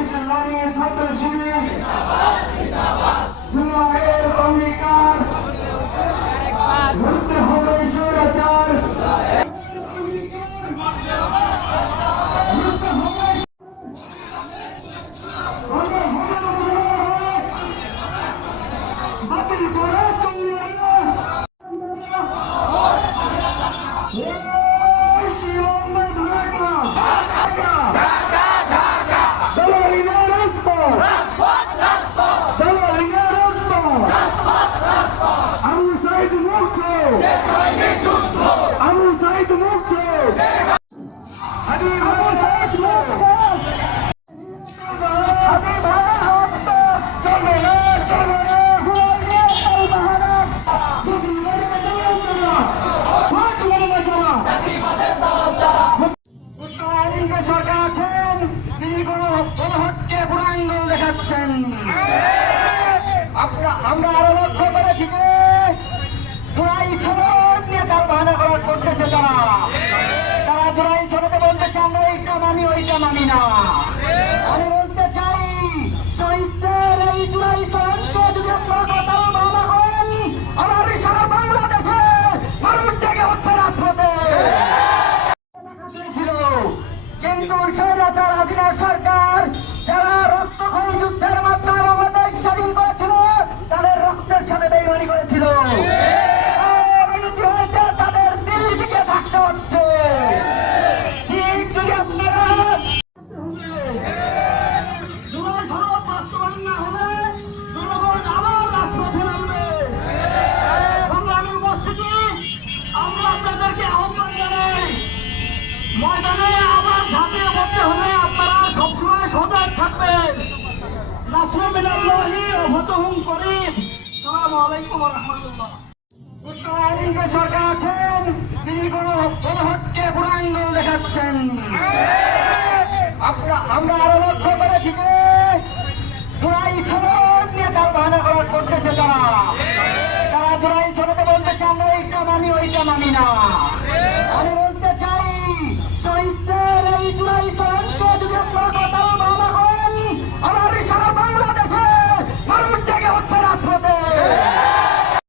ইসলামী ছাত্র শিবির জুলাইয়ের অঙ্গীকার ধরতে হবে স্বৈরাচার বাতিল করে সরকার আছেন, তিনি কোন গণহত্যা পুরাঙ্গল দেখাচ্ছেন। আমরা আরো লক্ষ্য করেছি যে জুলাই সনদ নিয়ে তার বাহানা করা করতেছে তারা জুলাই সনদে বলতেছে আমরা এইটা মানি ওইটা মানি না। আমি বলতে চাই শহীদদের এই জুলাই সনদকে যদি আপনারা কথা বাহানা করেন আমার সারা বাংলাদেশে মানুষ জেগে উঠবে রাজপথে। কিন্তু স্বৈরাচার হাসিনা সরকার যারা রক্তক্ষয়ী যুদ্ধের মাধ্যমে বাংলাদেশ স্বাধীন করেছিল তাদের রক্তের সাথে বেইমানি করেছিল, তাদের দিল থেকে থাকতে হচ্ছে। ঠিক যদি আপনারা বাস্তবায়ন না হলে জনগণ আবার রাজপথে নামবে। সংগ্রামী উপস্থিতি, আমরা আপনাদেরকে আহ্বান জানাই ময়দানে আবার ঝাঁপিয়ে পড়তে হলে আপনারা সবসময় সজাগ থাকবেন। নাসরুল্লাহি ওয়া ফাতহুম করিব। আসসালামু আলাইকুম ওয়া রাহমাতুল্লাহ। উত্তরাধিকার সরকার আছেন, তিনি কোন গণহত্যা পুরাঙ্গল দেখাচ্ছেন। আমরা আরো লক্ষ্য করেছি যে জুলাই সনদ নিয়ে তার বাহানা করা করতেছে তারা জুলাই সনদে বলতেছে আমরা এইটা মানি ওইটা মানি না। আমি বলতে চাই শহীদদের এই জুলাই